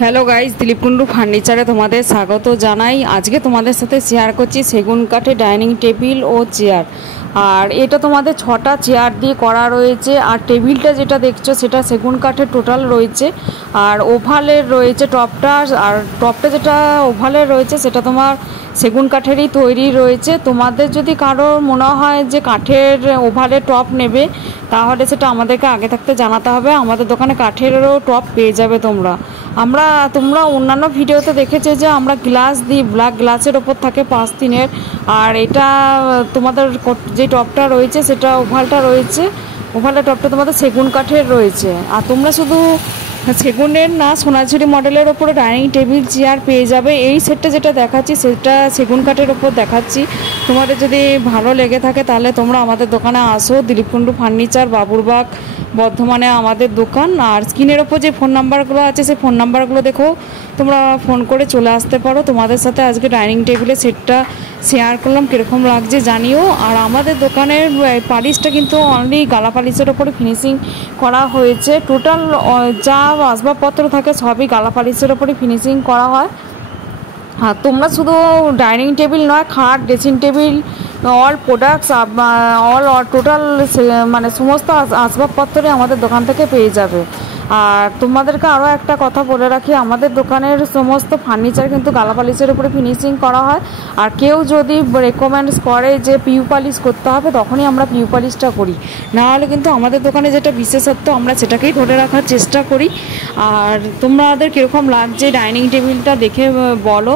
Hello guys, Dilip Kundu ফার্নিচারে তোমাদের স্বাগত জানাই। আজকে তোমাদের সাথে শেয়ার করছি সেগুন কাঠে ডাইনিং টেবিল ও চেয়ার। আর এটা তোমাদের 6টা চেয়ার দিয়ে করা রয়েছে। আর টেবিলটা যেটা দেখছো সেটা সেগুন কাঠের টোটাল রয়েছে। আর ওভালের রয়েছে টপটা, আর টপটা যেটা ওভালের রয়েছে সেটা তোমার সেগুন কাঠেরই তৈরি রয়েছে। তোমাদের যদি কারোর মনে হয় যে কাঠের ওভালের টপ নেবে, তাহলে সেটা আমাদেরকে আগে থাকতে জানাতে হবে। আমাদের দোকানে কাঠেরও টপ পেয়ে যাবে তোমরা অন্যান্য ভিডিওতে দেখেছে যে আমরা গ্লাস দিই, ব্ল্যাক গ্লাসের ওপর থাকে 5-3-এর। আর এটা তোমাদের যে টপটা রয়েছে সেটা ওভালটা রয়েছে, ওভালের টপটা তোমাদের সেগুন কাঠের রয়েছে। আর তোমরা শুধু সেগুনের না, সোনাঝুরি মডেলের ওপরে ডাইনিং টেবিল চেয়ার পেয়ে যাবে। এই সেটটা যেটা দেখাচ্ছি সেটা সেগুন কাঠের ওপর দেখাচ্ছি। তোমাদের যদি ভালো লেগে থাকে তাহলে তোমরা আমাদের দোকানে আসো। দিলীপ কুন্ডু ফার্নিচার, বাবুরবাগ, বর্ধমানে আমাদের দোকান। আর স্ক্রিনের ওপর যে ফোন নাম্বারগুলো আছে সেই ফোন নাম্বারগুলো দেখো, তোমরা ফোন করে চলে আসতে পারো। তোমাদের সাথে আজকে ডাইনিং টেবিলের সেটটা শেয়ার করলাম, কীরকম লাগছে জানিও। আর আমাদের দোকানের পালিশটা কিন্তু অনলি গালা পালিশের ওপরে ফিনিশিং করা হয়েছে। টোটাল যা আসবাবপত্র থাকে সবই গালা পালিশের ওপরে ফিনিশিং করা হয়। হ্যাঁ, তোমরা শুধু ডাইনিং টেবিল নয়, খাট, dressing table, all products, all total মানে সমস্ত আসবাবপত্রই আমাদের দোকান থেকে পেয়ে যাবে। আর তোমাদেরকে আরও একটা কথা বলে রাখি, আমাদের দোকানের সমস্ত ফার্নিচার কিন্তু গালা পালিশের উপরে ফিনিশিং করা হয়। আর কেউ যদি রেকমেন্ডস করে যে পিউ পালিশ করতে হবে, তখনই আমরা পিউ পালিশটা করি। নাহলে কিন্তু আমাদের দোকানে যেটা বিশেষত্ব আমরা সেটাকেই ধরে রাখার চেষ্টা করি। আর তোমাদের কীরকম লাগছে ডাইনিং টেবিলটা দেখে বলো।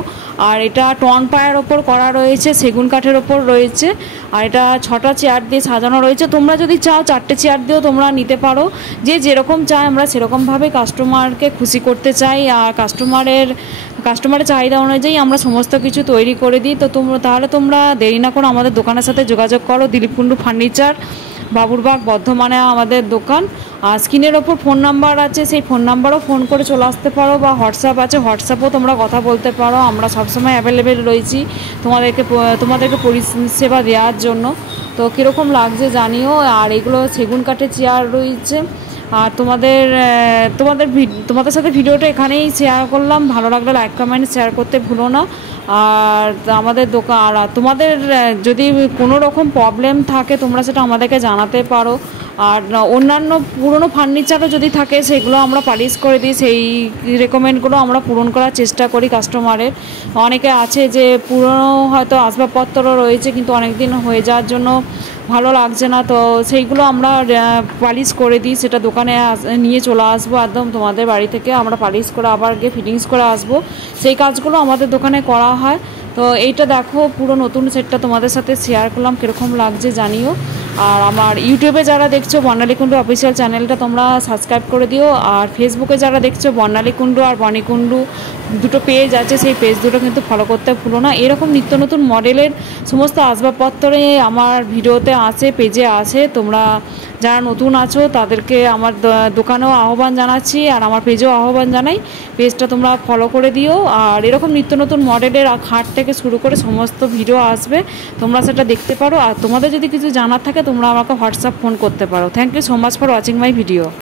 আর এটা টন পায়ের ওপর করা রয়েছে, সেগুন কাঠের ওপর রয়েছে। আর এটা 6টা চেয়ার দিয়ে সাজানো রয়েছে। তোমরা যদি চাও 4টে চেয়ার দিয়েও তোমরা নিতে পারো। যে যেরকম চায় আমরা সেরকমভাবে কাস্টমারকে খুশি করতে চাই। আর কাস্টমারের চাহিদা অনুযায়ী আমরা সমস্ত কিছু তৈরি করে দিই। তো তাহলে তোমরা দেরি না করে আমাদের দোকানের সাথে যোগাযোগ করো। দিলীপ কুন্ডু ফার্নিচার, বাবুরবাগ, বর্ধমানে আমাদের দোকান। আর স্ক্রিনের ওপর ফোন নাম্বার আছে, সেই ফোন নাম্বারও ফোন করে চলে আসতে পারো। বা হোয়াটসঅ্যাপ আছে, হোয়াটসঅ্যাপেও তোমরা কথা বলতে পারো। আমরা সবসময় অ্যাভেলেবেল রয়েছি তোমাদেরকে পরিষেবা দেওয়ার জন্য। তো কীরকম লাগছে জানিও। আর এগুলো সেগুন কাঠের চেয়ার রয়েছে। আর তোমাদের সাথে ভিডিওটা এখানেই শেয়ার করলাম। ভালো লাগলে লাইক, কমেন্ট, শেয়ার করতে ভুলো না। আর আমাদের দোকান, আর তোমাদের যদি কোনো রকম প্রবলেম থাকে তোমরা সেটা আমাদেরকে জানাতে পারো। আর অন্যান্য পুরনো ফার্নিচারও যদি থাকে সেগুলো আমরা পালিশ করে দিই। সেই রেকমেন্ডগুলো আমরা পূরণ করার চেষ্টা করি কাস্টমারের। অনেকে আছে যে পুরনো হয়তো আসবাবপত্র রয়েছে কিন্তু অনেক দিন হয়ে যাওয়ার জন্য ভালো লাগছে না, তো সেইগুলো আমরা পালিশ করে দিই। সেটা দোকানে নিয়ে চলে আসবো, একদম তোমাদের বাড়ি থেকে আমরা পালিশ করে আবার গিয়ে ফিটিংস করে আসবো। সেই কাজগুলো আমাদের দোকানে করা হয়। তো এইটা দেখো, পুরো নতুন সেটটা তোমাদের সাথে শেয়ার করলাম, কীরকম লাগছে জানিও। আর আমার ইউটিউবে যারা দেখছো বর্ণালী কুন্ডু অফিসিয়াল চ্যানেলটা তোমরা সাবস্ক্রাইব করে দিও। আর ফেসবুকে যারা দেখছো বর্ণালী কুন্ডু আর বনি কুন্ডু দুটো পেজ আছে, সেই পেজ দুটো কিন্তু ফলো করতে ভুলো না। এরকম নিত্য নতুন মডেলের সমস্ত আসবাবপত্রে আমার ভিডিওতে আছে, পেজে আছে। তোমরা যারা নতুন আছো তাদেরকে আমার দোকানেও আহ্বান জানাচ্ছি, আর আমার পেজেও আহ্বান জানাই। পেজটা তোমরা ফলো করে দিও। আর এরকম নিত্য নতুন মডেলের খাট থেকে শুরু করে সমস্ত ভিডিও আসবে, তোমরা সেটা দেখতে পারো। আর তোমাদের যদি কিছু জানার থাকে তোমরা আমাকে হোয়াটসঅ্যাপ ফোন করতে পারো। Thank you so much for watching my video.